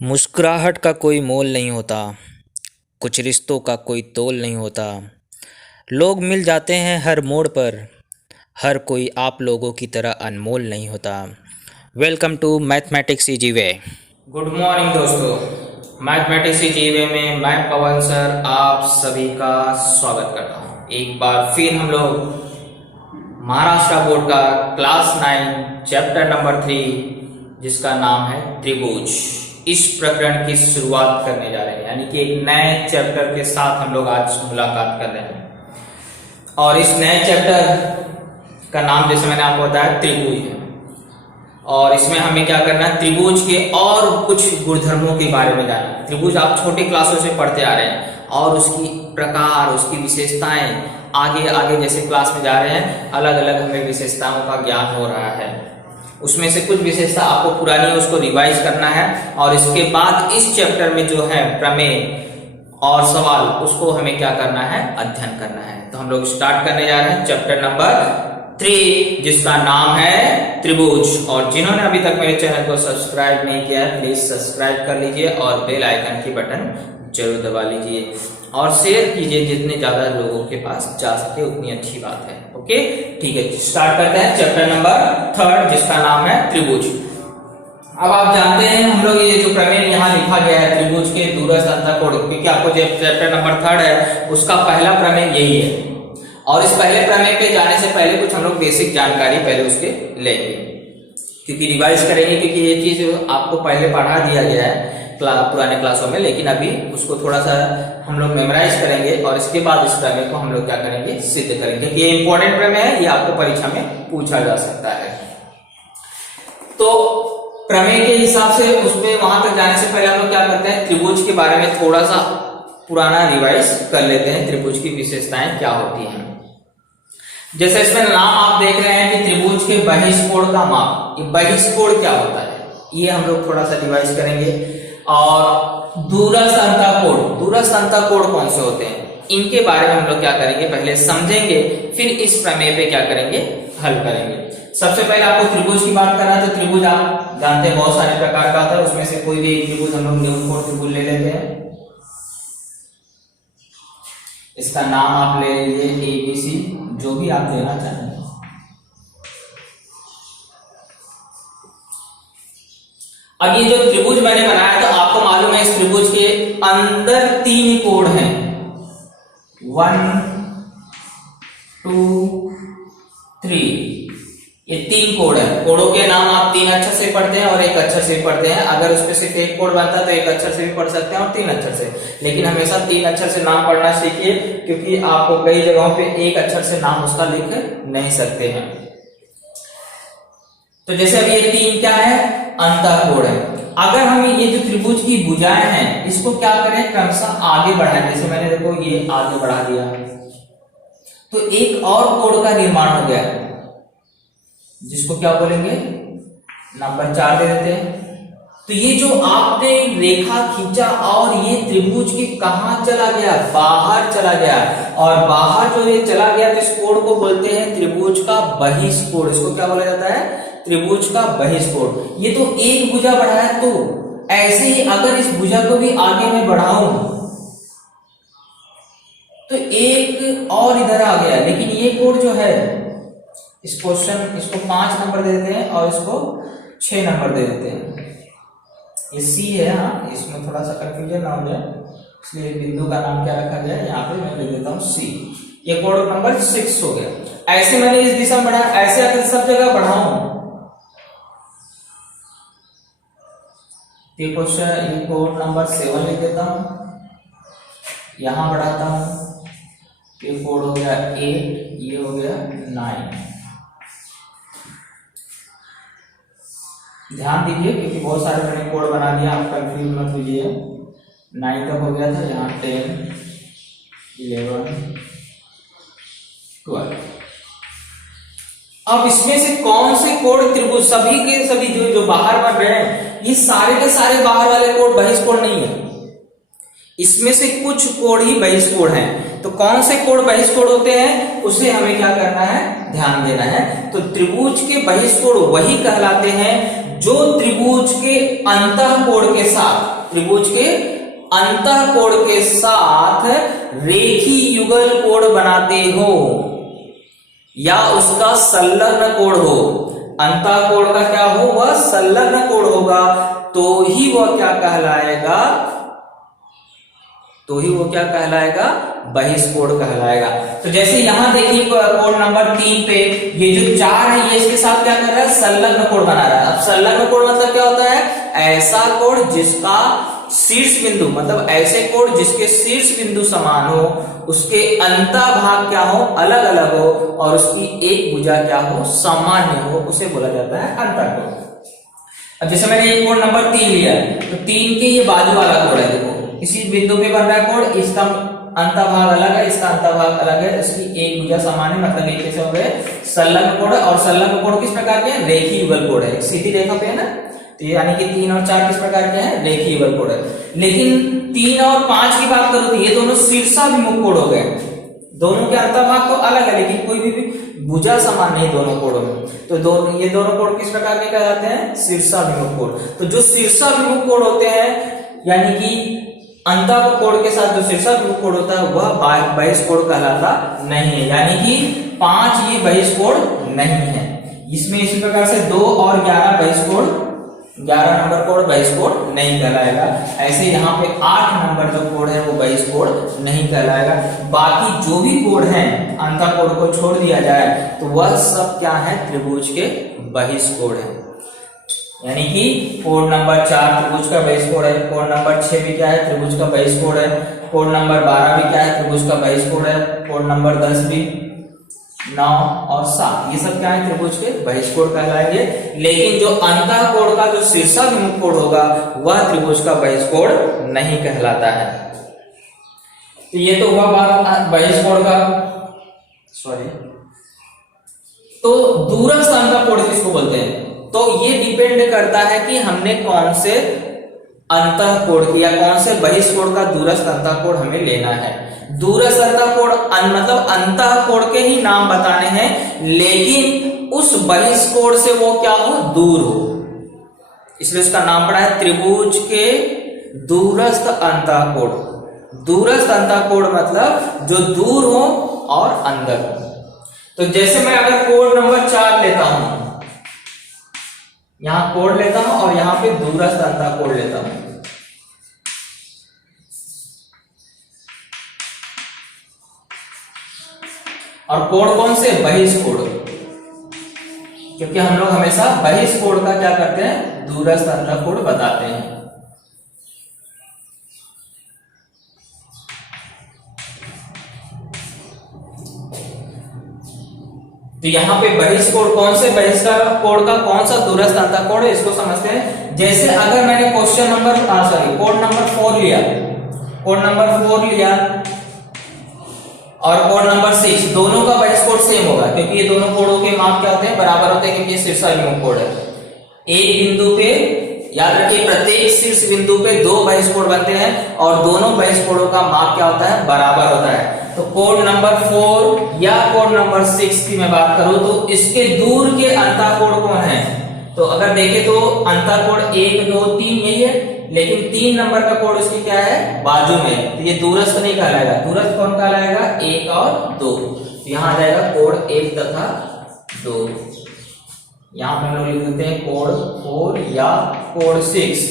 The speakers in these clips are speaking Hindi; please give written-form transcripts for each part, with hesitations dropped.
मुस्कुराहट का कोई मोल नहीं होता, कुछ रिश्तों का कोई तोल नहीं होता। लोग मिल जाते हैं हर मोड़ पर, हर कोई आप लोगों की तरह अनमोल नहीं होता। Welcome to mathematics easy way. Good morning दोस्तों, मैथमेटिक्स इजी वे में मैं पवन सर आप सभी का स्वागत करता हूँ। एक बार फिर हम लोग महाराष्ट्र बोर्ड का क्लास 9 चैप्टर नंबर 3 जिसका नाम है त्रिभुज, इस प्रकरण की शुरुआत करने जा रहे हैं। यानी कि एक नए चैप्टर के साथ हम लोग आज मुलाकात कर रहे हैं और इस नए चैप्टर का नाम जैसे मैंने आपको बताया त्रिभुज है। और इसमें हमें क्या करना है, त्रिभुज के और कुछ गुणधर्मों के बारे में जानना है। त्रिभुज आप छोटे क्लासों से पढ़ते आ रहे हैं और उसकी प्रकार, उसकी विशेषताएं आगे आगे जैसे क्लास में जा रहे हैं अलग अलग हमें विशेषताओं का ज्ञान हो रहा है। उसमें से कुछ विशेषता आपको पुरानी है उसको रिवाइज करना है और इसके बाद इस चैप्टर में जो है प्रमेय और सवाल उसको हमें क्या करना है, अध्ययन करना है। तो हम लोग स्टार्ट करने जा रहे हैं चैप्टर नंबर 3 जिसका नाम है त्रिभुज। और जिन्होंने अभी तक मेरे चैनल को सब्सक्राइब नहीं किया है प्लीज सब्सक्राइब कर लीजिए और बेल आइकन की बटन जरूर दबा लीजिए और शेयर कीजिए, जितने ज्यादा लोगों के पास जा सके उतनी अच्छी बात है। ओके ठीक है, स्टार्ट करते हैं चैप्टर नंबर 3 जिसका नाम है त्रिभुज। अब आप जानते हैं हम लोग ये जो प्रमेय यहाँ लिखा गया है त्रिभुज के दूरस्थ अंतःकोण, क्योंकि आपको जो चैप्टर नंबर 3 है उसका पहला प्रमेय यही है। और इस पहले प्रमेय पे जाने से पहले कुछ हम लोग बेसिक जानकारी पहले उसके लेंगे, क्योंकि रिवाइज करेंगे, क्योंकि ये चीज आपको पहले पढ़ा दिया गया है पुराने क्लासों में, लेकिन अभी उसको थोड़ा सा हम लोग मेमोराइज करेंगे और इसके बाद इस प्रमेय को हम लोग क्या करेंगे, सिद्ध करेंगे। ये इंपॉर्टेंट प्रमेय है, ये आपको परीक्षा में पूछा जा सकता है। तो प्रमेय के हिसाब से उसमें वहां तक जाने से पहले हम लोग क्या करते हैं, त्रिभुज के बारे में थोड़ा सा पुराना रिवाइज कर लेते हैं। त्रिभुज की विशेषताएं क्या होती हैं, जैसे इसमें नाम आप देख रहे हैं कि त्रिभुज के बहिष्कोण का माप। ये बहिष्कोण क्या होता है ये हम लोग थोड़ा सा रिवाइज करेंगे। और दूरस्थ अंतःकोण, दूरस्थ अंतःकोण कौन से होते हैं इनके बारे में हम लोग क्या करेंगे, पहले समझेंगे, फिर इस प्रमेय पे क्या करेंगे, हल करेंगे। सबसे पहले आपको त्रिभुज की बात करना है तो त्रिभुज आप जानते हैं बहुत सारे प्रकार का होता है, उसमें से कोई भी त्रिभुज हम लोग निम्नकोण त्रिभुज ले लेते हैं। इसका नाम आप ले लीजिए ABC, जो भी आप लेना चाहें। अब ये जो त्रिभुज मैंने बनाया तो आपको मालूम है इस त्रिभुज के अंदर 3 कोण हैं, 1 2 3। ये 3 कोण है। कोणों के नाम आप 3 अक्षर से पढ़ते हैं और 1 अक्षर से पढ़ते हैं। अगर उसमें सिर्फ एक कोण बनता है तो 1 अक्षर से भी पढ़ सकते हैं और 3 अक्षर से, लेकिन हमेशा 3 अक्षर से नाम पढ़ना सीखिए, क्योंकि आपको कई जगहों पे 1 अक्षर से नाम उसका लिख नहीं सकते हैं। तो जैसे अभी ये 3 क्या है, अंतःकोण है। अगर हम ये जो त्रिभुज की भुजाएं हैं इसको क्या करें, क्रमशः आगे बढ़ाएं। जैसे मैंने देखो ये आगे बढ़ा दिया तो एक और कोण का निर्माण हो गया जिसको क्या बोलेंगे, नंबर 4 दे देते हैं। तो ये जो आपने रेखा खींचा और ये त्रिभुज के कहां चला गया, बाहर चला गया। और बाहर जो ये चला गया तो इस कोण को बोलते हैं त्रिभुज का बहिष्कोण। इसको क्या बोला जाता है, त्रिभुज का बहिष्कोण। ये तो एक भुजा बढ़ाया, तो ऐसे ही अगर इस भुजा को भी आगे में बढ़ाऊं तो एक और इधर आ गया, लेकिन ये कोण जो है इस क्वेश्चन इसको 5 नंबर दे देते हैं और इसको 6 नंबर दे देते हैं। ये C है, हाँ इसमें थोड़ा सा कंफ्यूजन ना हो जाए इसलिए बिंदु का नाम क्या रखा गया, यहाँ पे मैं लिख देता हूँ C। ये कोण नंबर 6 हो गया। ऐसे मैंने इस दिशा में बढ़ाया, ऐसे अगर सब जगह बढ़ाऊं ये कोण नंबर 7 लिख देता हूं, यहां बढ़ाता हूं, ये कोण हो गया 8, ये हो गया 9। ध्यान दीजिए क्योंकि बहुत सारे मैंने कोण बना दिया, आप कंफ्यूज मत होइए। 9 तक हो गया था, यहाँ 10 11 12। अब इसमें से कौन से कोण त्रिभुज, सभी के सभी जो बाहर बन रहे हैं ये सारे के सारे बाहर वाले कोण बहिष्कोण नहीं है, इसमें से कुछ कोण ही बहिष्कोण हैं। तो कौन से कोण बहिष्कोण होते हैं उसे हमें क्या करना है, ध्यान देना है। तो त्रिभुज के बहिष्कोण वही कहलाते हैं जो त्रिभुज के अंतःकोण के साथ, त्रिभुज के अंतःकोण के साथ रेखी युगल कोण बनाते हो या उसका संलग्न कोण हो। अंतःकोण का क्या हो, वह संलग्न कोण होगा, तो ही वह क्या कहलाएगा, तो ही वो क्या कहलाएगा, बहिष्कोण कहलाएगा। तो जैसे यहां देखिए कोण नंबर 3 पे ये जो 4 है ये इसके साथ क्या कर रहा है, संलग्न कोण बना रहा है। अब संलग्न कोण मतलब क्या होता है, ऐसा कोण जिसका शीर्ष बिंदु, मतलब ऐसे कोण जिसके शीर्ष बिंदु समान हो, उसके अंतःभाग क्या हो, अलग अलग हो, और उसकी एक भुजा क्या हो, सामान्य हो, उसे बोला जाता है अंतःकोण। अब जैसे मैंने ये कोण नंबर 3 लिया, तो 3 के ये बाजू वाला कोण है, देखो इसी बिंदु पे बन रहा है कोण, इसका अंतःभाग अलग है, इसका अंतःभाग अलग है, इसकी एक भुजा समान है, मतलब एक जैसे हो गए संलग्न कोण। और संलग्न कोण किस प्रकार के हैं, रेखीय युगल कोण है, सीधी रेखा पे है ना, तो यानी कि 3 और 4 किस प्रकार के हैं, रेखीय युगल कोण है। लेकिन 3 और 5 की बात करो तो ये दोनों शीर्षाभिमुख कोण हो गए, दोनों के अंतःभाग तो अलग है लेकिन कोई भी भुजा समान नहीं दोनों कोणों में, तो ये दोनों कोण किस प्रकार के कहलाते हैं, शीर्षाभिमुख कोण। तो जो शीर्षाभिमुख कोण होते हैं, यानी कि अंतःकोण के साथ जो शीर्षाभिमुख कोण होता है वह बहिष्कोण कहलाता नहीं है, यानी कि 5 ये बहिष्कोण नहीं है। इसमें इसी प्रकार से 2 और 11 बहिष्कोण, 11 नंबर कोण बहिष्कोण नहीं कहलाएगा। ऐसे यहाँ पे 8 नंबर जो कोण है वो बहिष्कोण नहीं कहलाएगा। बाकी जो भी कोण है अंतःकोण को छोड़ दिया जाए तो वह सब क्या है, त्रिभुज के बहिष्कोण है। यानी कि कोण नंबर 4 त्रिभुज का बहिष्कोण है, कोण नंबर 6 भी क्या है, त्रिभुज का बहिष्कोण है, कोण नंबर 12 भी क्या है, त्रिभुज का बहिष्कोण है, कोण नंबर 10 भी, 9 और 7 ये सब क्या है, त्रिभुज के बहिष्कोण कहलाएंगे। लेकिन जो अंतःकोण का जो शीर्षाभिमुख कोण होगा वह त्रिभुज का बहिष्कोण नहीं कहलाता है। तो ये तो हुआ बात बहिष्कोण का, सॉरी। तो दूरस्थ अंतःकोण किसको बोलते हैं, तो ये डिपेंड करता है कि हमने कौन से अंतःकोण की या कौन से बहिष्कोण का दूरस्थ अंतःकोण हमें लेना है। दूरस्थ अंतःकोण मतलब अंतःकोण के ही नाम बताने हैं, लेकिन उस बहिष्कोण से वो क्या हो, दूर हो, इसलिए उसका नाम पड़ा है त्रिभुज के दूरस्थ अंतःकोण। दूरस्थ अंतःकोण मतलब जो दूर हो और अंदर हो। तो जैसे मैं अगर कोण नंबर 4 लेता हूं, यहां कोण लेता हूं और यहां पे दूरस्थ अंतःकोण लेता हूं, और कोण कौन से, बहिष्कोण, क्योंकि हम लोग हमेशा बहिष्कोण का क्या करते हैं, दूरस्थ अंतःकोण बताते हैं। तो यहाँ पे बहिष्कोण कौन से, बहिष्कोण का कौन सा दूरस्थ अंतःकोण है इसको समझते हैं। जैसे अगर मैंने क्वेश्चन नंबर कोण नंबर 4 लिया, कोण नंबर 4 लिया और कोण नंबर 6, दोनों का बहिष्कोण सेम होगा, क्योंकि ये दोनों कोणों के माप क्या होते हैं, बराबर होते हैं, क्योंकि ये शीर्षाभिमुख कोण है। एक बिंदु पे याद रखिए, प्रत्येक शीर्ष बिंदु पे 2 बहिष्कोण बनते हैं और दोनों बहिष्कोणों का माप क्या होता है, बराबर होता है। तो कोण नंबर 4 या कोण नंबर 6 की मैं बात करूं तो इसके दूर के अंतःकोण कौन है, तो अगर देखें तो अंतःकोण 1 2 3 यही है, लेकिन 3 नंबर का कोण इसकी क्या है, बाजू में, तो ये दूरस्थ नहीं कहलाएगा। दूरस्थ कौन कहलाएगा, 1 और 2। तो यहां आ जाएगा कोण 1 तथा 2। यहां पे हम लोग लिख देते हैं कोण 4 या कोण 6,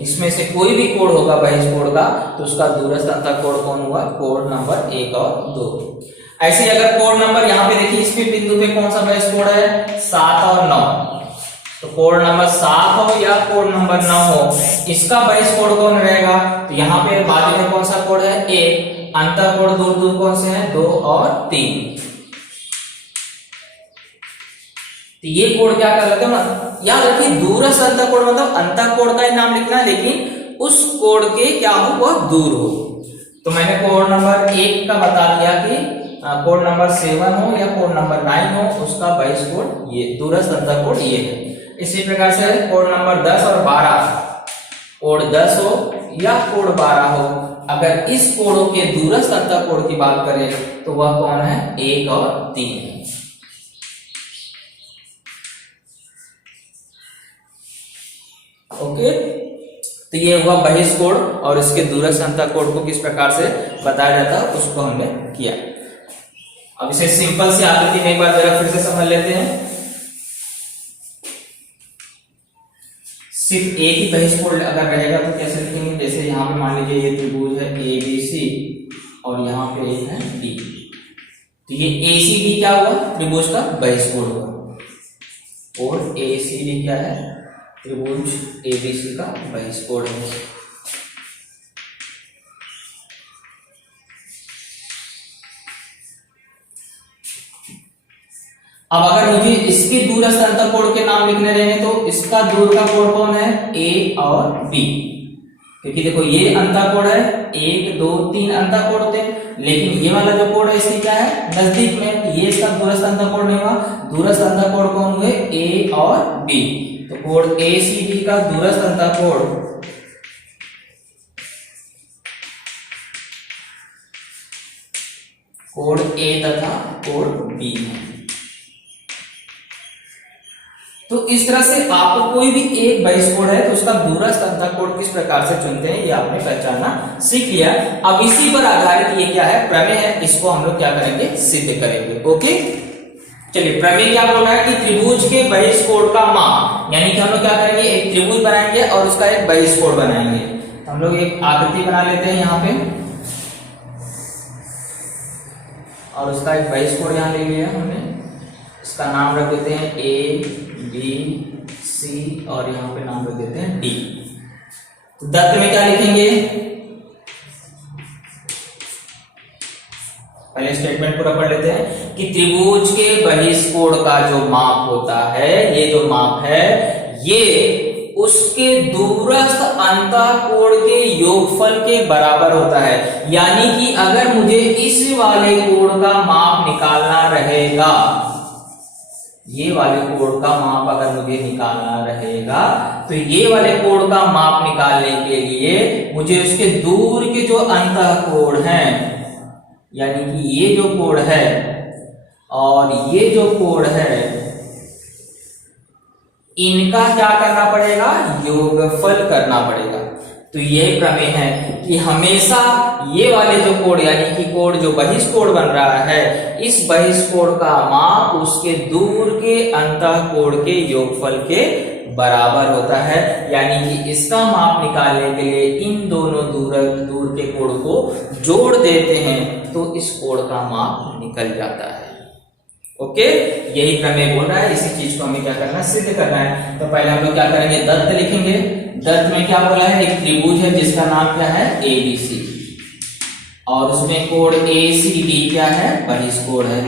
इसमें से कोई भी कोण होगा बहिष्कोण का तो उसका दूरस्थ अंतःकोण कौन हुआ, कोण नंबर 1 और 2। ऐसे अगर कोण नंबर यहाँ पे देखिए, इस बिंदु पे कौन सा बहिष्कोण है, 7 और 9, तो कोण नंबर 7 हो या कोण नंबर 9 हो, इसका बहिष्कोण कौन रहेगा, तो यहाँ पे बाजू में कौन सा कोण है, 1, अंतःकोण दूर दूर कौन से हैं, 2 और 3। तो ये कोण क्या कहलाते हैं, याद रखिए दूरस्थ अंतःकोण मतलब अंतःकोण का ही नाम लिखना है, लेकिन उस कोण के क्या हो, वह दूर हो। तो मैंने कोण नंबर 1 का बता दिया कि कोण नंबर 7 हो या कोण नंबर 9 हो, उसका बहिष्कोण ये दूरस्थ अंतःकोण ये है। इसी प्रकार से कोण नंबर 10 और 12, कोण 10 हो या कोण 12 हो, अगर इस कोणों के दूरस्थ अंतःकोण की बात करें तो वह कौन है, 1 और 3 है। ओके, तो ये हुआ बहिष्ठ कोण और इसके दूरस्थ अंतःकोण को किस प्रकार से बताया जाता है उसको हमने किया। अब इसे सिंपल सी आकृति में एक बार जरा फिर से समझ लेते हैं। सिर्फ एक ही बहिष्ठ कोण अगर रहेगा तो कैसे लिखेंगे, जैसे यहाँ पे मान लीजिए ये त्रिभुज है ABC और यहाँ पे एक है D, तो ये ACD क्या हुआ, त्रिभुज का बहिष्ठ कोण हुआ और ACD क्या है, त्रिभुज ABC का बहिष्ठ कोण है। अब अगर मुझे इसके दूरस्थ अंतःकोण के नाम लिखने रहेंगे तो इसका दूर का कोण कौन है, A और B, क्योंकि देखो ये अंतःकोण है, 1 2 3 अंतःकोण होते हैं, लेकिन ये वाला जो कोण है इसकी क्या है, नजदीक में, ये इसका दूरस्थ अंतःकोण नहीं हुआ। दूरस्थ अंतःकोण कौन हुए, A और B, तो कोण ACD का दूरस्थ अंतःकोण कोण A तथा कोण B है। तो इस तरह से आपको कोई भी एक बहिष्ठ कोण है तो उसका दूरस्थ अंतःकोण किस प्रकार से चुनते हैं ये आपने पहचानना सीख लिया। अब इसी पर आधारित ये क्या है, प्रमेय है, इसको हम लोग क्या करेंगे, सिद्ध करेंगे। ओके, चलिए प्रमेय क्या बोल रहा है कि त्रिभुज के बहिष्ठ कोण का मान, यानी कि हम लोग क्या करेंगे, एक त्रिभुज बनाएंगे और उसका एक बहिष्ठ कोण बनाएंगे। तो हम लोग एक आकृति बना लेते हैं यहाँ पे और उसका एक बहिष्ठ कोण यहाँ ले लिया हमने, इसका नाम रख देते हैं ABC और यहाँ पे नाम रख देते हैं D। तो दत्त में क्या लिखेंगे, पहले स्टेटमेंट पूरा पढ़ लेते हैं कि त्रिभुज के बहिष्ठ कोण का जो माप होता है, ये जो माप है ये उसके दूरस्थ अंतःकोण के योगफल के बराबर होता है। यानी कि अगर मुझे इस वाले कोण का माप निकालना रहेगा, ये वाले कोण का माप अगर मुझे निकालना रहेगा तो ये वाले कोण का माप निकालने के लिए मुझे उसके दूर के जो अंतःकोण हैं, यानी कि ये जो कोण है और ये जो कोण है, इनका क्या करना पड़ेगा, योगफल करना पड़ेगा। तो यह प्रमेय है कि हमेशा ये वाले जो कोण, यानी कि कोण जो बहिष्ठ कोण बन रहा है, इस बहिष्ठ कोण का माप उसके दूर के अंतःकोण के योगफल के बराबर होता है। यानी कि इसका माप निकालने के लिए इन दोनों दूर के कोण को जोड़ देते हैं तो इस कोण का माप निकल जाता है। ओके, यही प्रमेय बोल रहा है, इसी चीज को हमें क्या करना है, सिद्ध करना है। तो पहले हम लोग क्या करेंगे, दत्त लिखेंगे। दत्त में क्या बोला है, एक त्रिभुज है जिसका नाम क्या है, ABC, और उसमें कोण ACD क्या है, बहिष्ठ कोण है।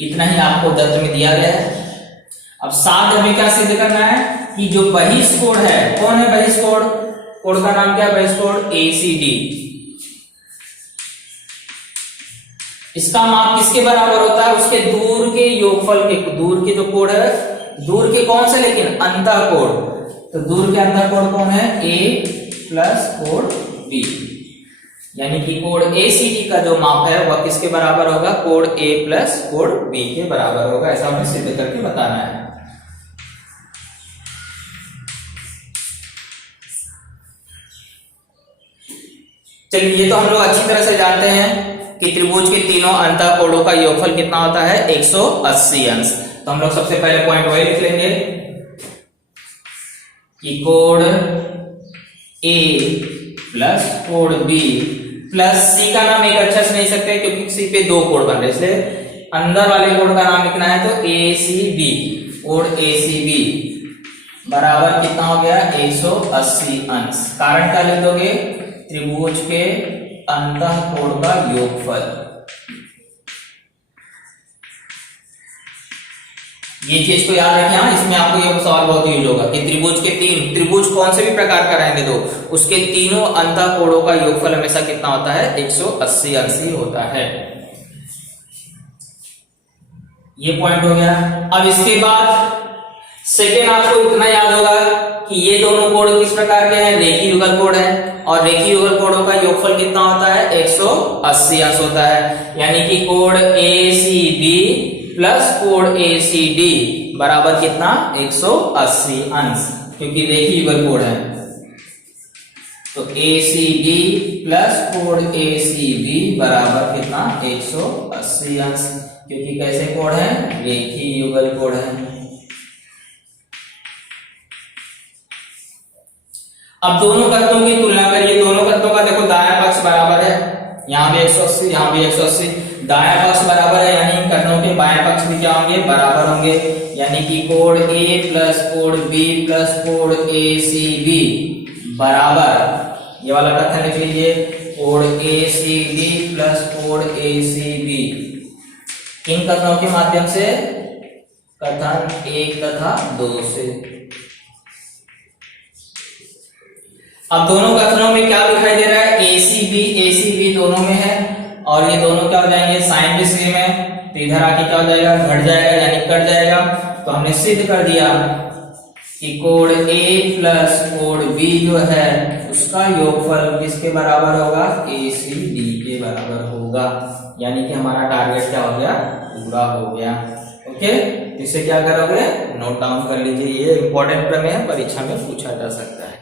इतना ही आपको दत्त में दिया गया है। अब साथ हमें क्या सिद्ध करना है कि जो बहिष्ठ कोण है, कौन है बहिष्ठ कोण, कोण का नाम क्या है, बहिष्ठ कोण ACD, इसका माप किसके बराबर होता है, उसके दूर के योगफल के, दूर के जो कोण है, दूर के कौन से, लेकिन अंतःकोण, तो दूर के अंतःकोण कौन है, A प्लस कोण B, यानी कि कोण ACD का जो माप है वह किसके बराबर होगा, कोण A प्लस कोण B के बराबर होगा। ऐसा हमें सिद्ध करके बताना है। चलिए, ये तो हम लोग अच्छी तरह से जानते हैं कि त्रिभुज के तीनों अंतःकोणों का योगफल कितना होता है, 180 अंश। तो हम लोग सबसे पहले पॉइंट वही लिख लेंगे कि कोण A प्लस कोण B प्लस C का नाम एक अच्छा से नहीं सकते क्योंकि C पे दो कोण बन रहे, इसलिए अंदर वाले कोण का नाम लिखना है। तो ACB, कोण ACB बराबर कितना हो गया, 180 अंश। कारण क्या लिख दोगे, त्रिभुज के अंतःकोण का योगफल। ये चीज को याद रखें, हाँ, इसमें आपको ये सवाल बहुत यूज होगा कि त्रिभुज के तीन, त्रिभुज कौन से भी प्रकार का रहेंगे दो, उसके तीनों अंतःकोणों का योगफल हमेशा कितना होता है, 180 अंश ही होता है। ये पॉइंट हो गया। अब इसके बाद सेकेंड आपको इतना याद होगा कि ये दोनों कोण किस प्रकार के हैं, रेखीय युगल कोण है, और रेखीय युगल कोणों का योगफल कितना होता है, 180 अंश होता है। यानी कि कोण ACB प्लस कोण ए सी डी बराबर कितना 180 अंश, क्योंकि रेखीय युगल कोण है। तो ए सी डी प्लस कोण ए सी बी बराबर कितना 180 अंश, क्योंकि कैसे कोण है, रेखीय युगल कोण है। अब दोनों कत्तों की तुलना करिए। दोनों कत्तों का देखो दायां पक्ष बराबर है, यहाँ भी 180 यहाँ भी 180, दायां पक्ष बराबर है यानी कत्तों के बाएं पक्ष भी क्या होंगे, बराबर होंगे। यानी कि कोण ए प्लस कोण बी प्लस कोण ए सी बी बराबर, ये वाला कथन लिख लीजिए, कोण ए सी बी प्लस कोण ए सी बी। किन कथनों के माध्यम से, कथन 1 तथा 2 से। अब दोनों कथनों में क्या दिखाई दे रहा है, एसीबी दोनों में है, और ये दोनों क्या हो जाएंगे, साइन भी सेम है, तो इधर आके क्या हो जाएगा, घट जाएगा यानी कट जाएगा। तो हमने सिद्ध कर दिया कि कोण ए प्लस कोण बी जो है उसका योगफल किसके बराबर होगा, एसीबी के बराबर होगा। यानी कि हमारा टारगेट क्या हो गया, पूरा हो गया। ओके, इसे क्या करोगे, नोट डाउन कर लीजिए, ये इंपॉर्टेंट प्रमेय है, परीक्षा में पूछा जा सकता है।